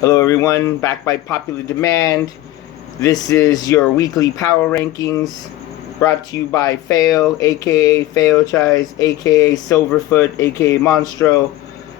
Hello everyone, back by popular demand. This is your weekly power rankings brought to you by Feo, aka Feo Chais, aka Silverfoot, aka Monstro,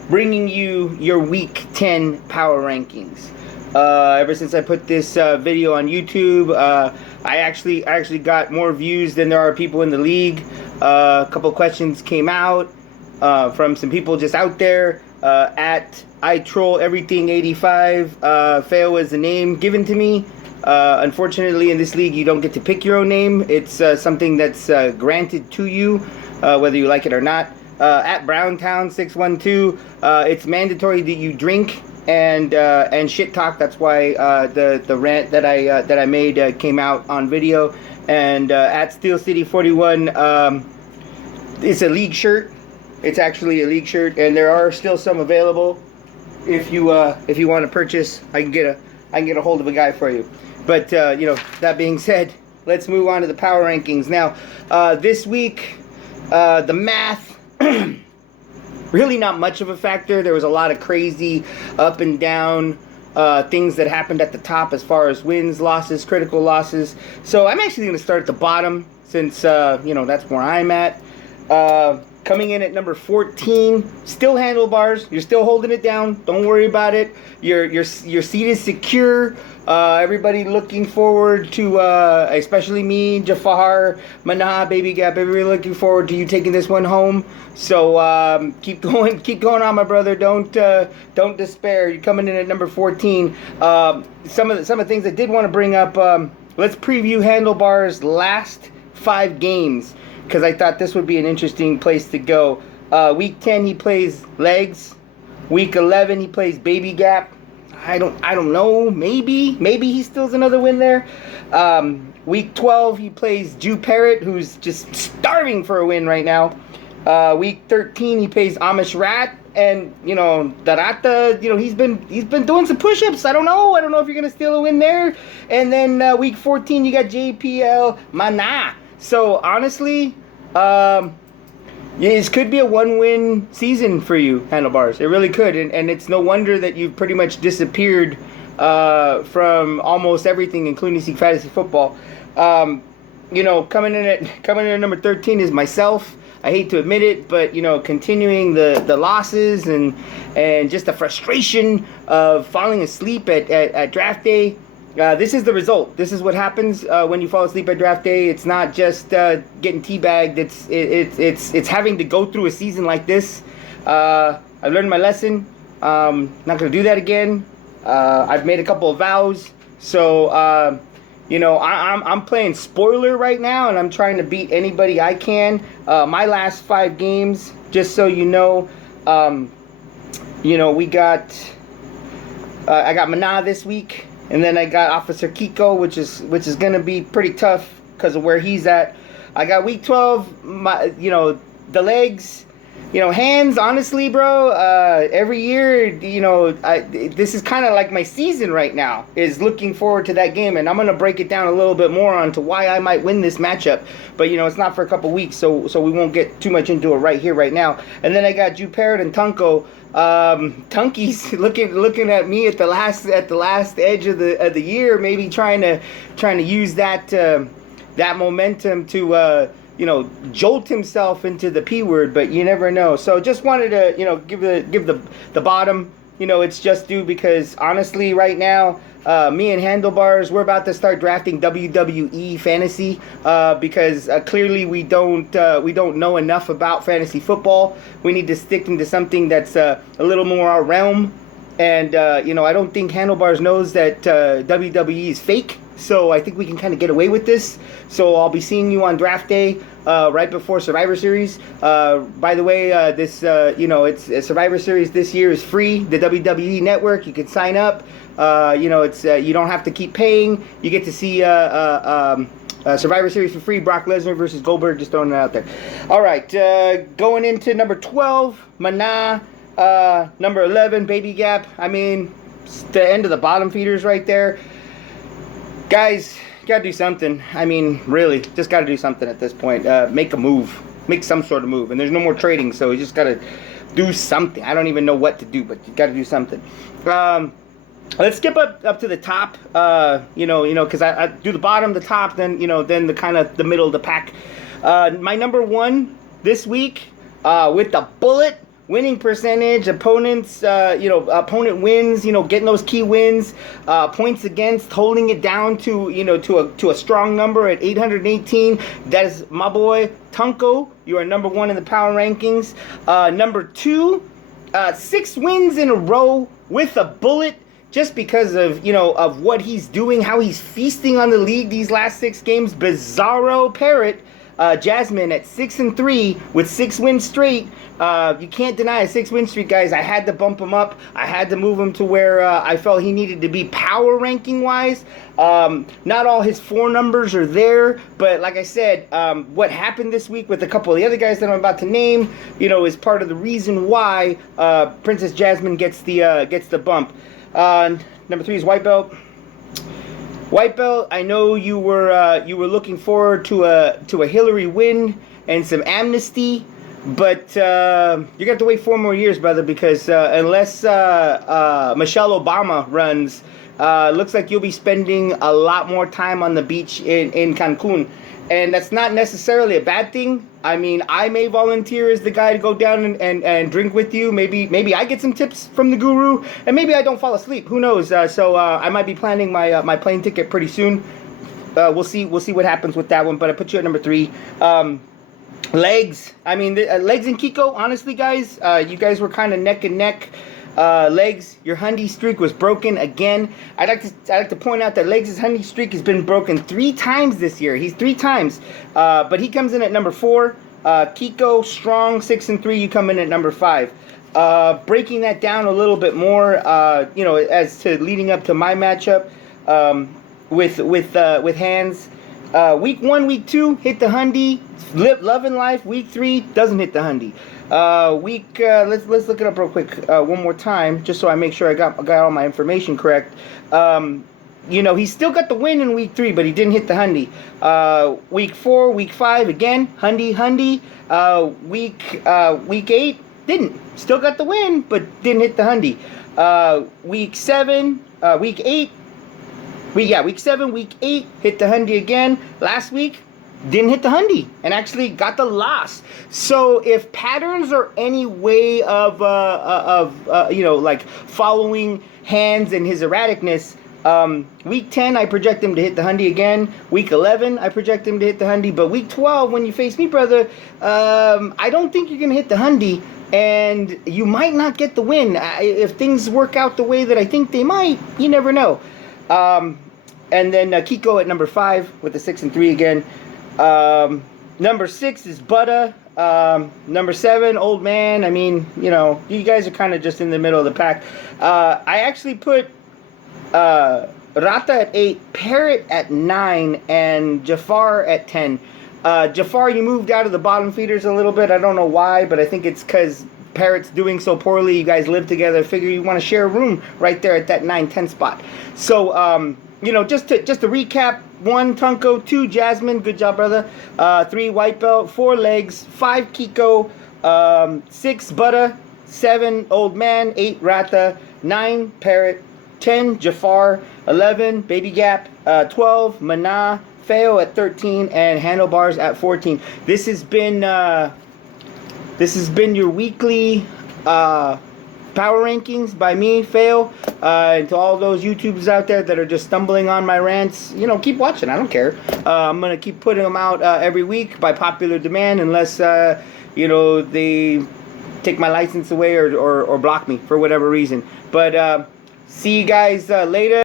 bringing you your week 10 power rankings. Ever since I put this video on YouTube, I actually got more views than there are people in the league. A couple questions came out from some people just out there. At I Troll Everything 85, Feo is the name given to me. Unfortunately, in this league, you don't get to pick your own name. It's something that's granted to you, whether you like it or not. At Browntown 612, it's mandatory that you drink and shit talk. That's why the rant that I made came out on video. And at Steel City 41, it's a league shirt. It's actually a league shirt, and there are still some available. If you want to purchase, I can get a hold of a guy for you. But that being said, let's move on to the power rankings now. This week, the math really not much of a factor. There was a lot of crazy up and down things that happened at the top as far as wins, losses, critical losses. So I'm actually going to start at the bottom since that's where I'm at. Coming in at number 14, still handlebars. You're still holding it down. Don't worry about it. Your seat is secure. Everybody looking forward to, especially me, Jafar, Mana, Baby Gap. Everybody looking forward to you taking this one home. So keep going on, my brother. Don't despair. You're coming in at number 14. Some of the things I did want to bring up. Let's preview handlebars' last 5 games, because I thought this would be an interesting place to go. Week 10 he plays legs. Week 11 he plays Baby Gap. I don't know. Maybe he steals another win there. Week 12 he plays Jew Parrot, who's just starving for a win right now. Week 13 he plays Amish Rat, and Darata. He's been doing some push-ups. I don't know if you're gonna steal a win there. And then week 14 you got JPL Mana. So honestly, this could be a 1-win season for you, handlebars. It really could, and it's no wonder that you've pretty much disappeared from almost everything, including fantasy football. Coming in at number 13 is myself. I hate to admit it, but continuing the losses and just the frustration of falling asleep at draft day. This is the result. This is what happens when you fall asleep at draft day. It's not just getting teabagged. It's having to go through a season like this. I learned my lesson. Not gonna do that again. I've made a couple of vows. So I'm playing spoiler right now, and I'm trying to beat anybody I can. My last 5 games, just so you know, we got I got Mana this week. And then I got Officer Kiko, which is gonna be pretty tough because of where he's at. I got week 12, the legs, hands. Honestly, bro, every year, this is kind of like my season right now. Is looking forward to that game, and I'm gonna break it down a little bit more onto why I might win this matchup. But it's not for a couple weeks, so we won't get too much into it right here, right now. And then I got Jew Parrot and Tunko. Tunky's looking at me at the last edge of the year, maybe trying to use that momentum to jolt himself into the P word, but you never know. So just wanted to give the bottom it's just due, because honestly right now me and Handlebars, we're about to start drafting WWE fantasy because clearly we don't know enough about fantasy football. We need to stick into something that's a little more our realm, and I don't think Handlebars knows that WWE is fake. So I think we can kind of get away with this. So I'll be seeing you on draft day, right before Survivor Series. By the way, this it's Survivor Series this year is free. The WWE Network, you can sign up. It's you don't have to keep paying. You get to see Survivor Series for free. Brock Lesnar versus Goldberg. Just throwing it out there. All right, going into number 12, Mana. Number 11, Baby Gap. I mean, it's the end of the bottom feeders right there. Guys, you gotta do something. I mean, really, just gotta do something at this point. Make a move. Make some sort of move. And there's no more trading, so you just gotta do something. I don't even know what to do, but you gotta do something. let's skip up to the top. Because I do the bottom, the top, then then the kind of the middle of the pack. My number one this week, with the bullet winning percentage, opponents, opponent wins, getting those key wins, points against, holding it down to to a strong number at 818. That is my boy Tunko. You are number one in the power rankings. Number two, 6 wins in a row with a bullet. Just because of of what he's doing, how he's feasting on the league these last 6 games. Bizarro Parrot, Jasmine at 6-3 with 6 wins straight. You can't deny a 6-win streak, guys. I had to bump him up. I had to move him to where I felt he needed to be power ranking wise. Not all his 4 numbers are there, but like I said, what happened this week with a couple of the other guys that I'm about to name, is part of the reason why Princess Jasmine gets the bump. Number 3 is White Belt. White Belt, I know you were looking forward to a Hillary win and some amnesty, but you're gonna have to wait 4 more years, brother, because unless Michelle Obama runs, looks like you'll be spending a lot more time on the beach in Cancun. And that's not necessarily a bad thing. I mean, I may volunteer as the guy to go down and drink with you. Maybe I get some tips from the guru, and maybe I don't fall asleep. Who knows? So I might be planning my plane ticket pretty soon. We'll see what happens with that one. But I put you at number 3. Legs. I mean, Legs and Kiko. Honestly, guys, you guys were kind of neck and neck. Legs, your Hundy streak was broken again. I'd like to point out that Legs' Hundy streak has been broken 3 times this year. He's 3 times, but he comes in at number 4. Kiko, strong 6-3. You come in at number 5. Breaking that down a little bit more, as to leading up to my matchup with hands. Week 1, week 2 hit the Hundy. Love and Life. Week 3 doesn't hit the Hundy. Let's look it up real quick one more time, just so I make sure I got all my information correct. He still got the win in week 3, but he didn't hit the Hundy. Week 4, week 5 again, Hundy. Week 8 didn't. Still got the win, but didn't hit the Hundy. Week 7, week 8. Week 7, week 8 hit the Hundy again. Last week didn't hit the Hundy and actually got the loss. So if patterns are any way of like following hands and his erraticness, week 10 I project him to hit the Hundy again. Week 11 I project him to hit the Hundy. But week 12, when you face me, brother, I don't think you're gonna hit the Hundy, and you might not get the win. If things work out the way that I think they might, you never know. And then Kiko at number 5 with the 6-3 again. Number 6 is Butter. Number 7, Old Man. I mean, you guys are kind of just in the middle of the pack. I actually put Rata at 8, Parrot at 9, and Jafar at 10. Jafar, you moved out of the bottom feeders a little bit. I don't know why, but I think it's because Parrot's doing so poorly. You guys live together. Figure you want to share a room right there at that 9-10 spot. So, just to recap: 1, Tunko; 2, Jasmine. Good job, brother. 3, White Belt; 4, Legs; 5, Kiko; 6, Butter; 7, Old Man; 8, Rata; 9, Parrot; 10, Jafar; 11, Baby Gap; 12, Mana; Fail at 13, and Handlebars at 14. This has been your weekly power rankings by me, Fail. And to all those YouTubers out there that are just stumbling on my rants, keep watching. I don't care. I'm gonna keep putting them out every week by popular demand, unless they take my license away or block me for whatever reason. But see you guys later.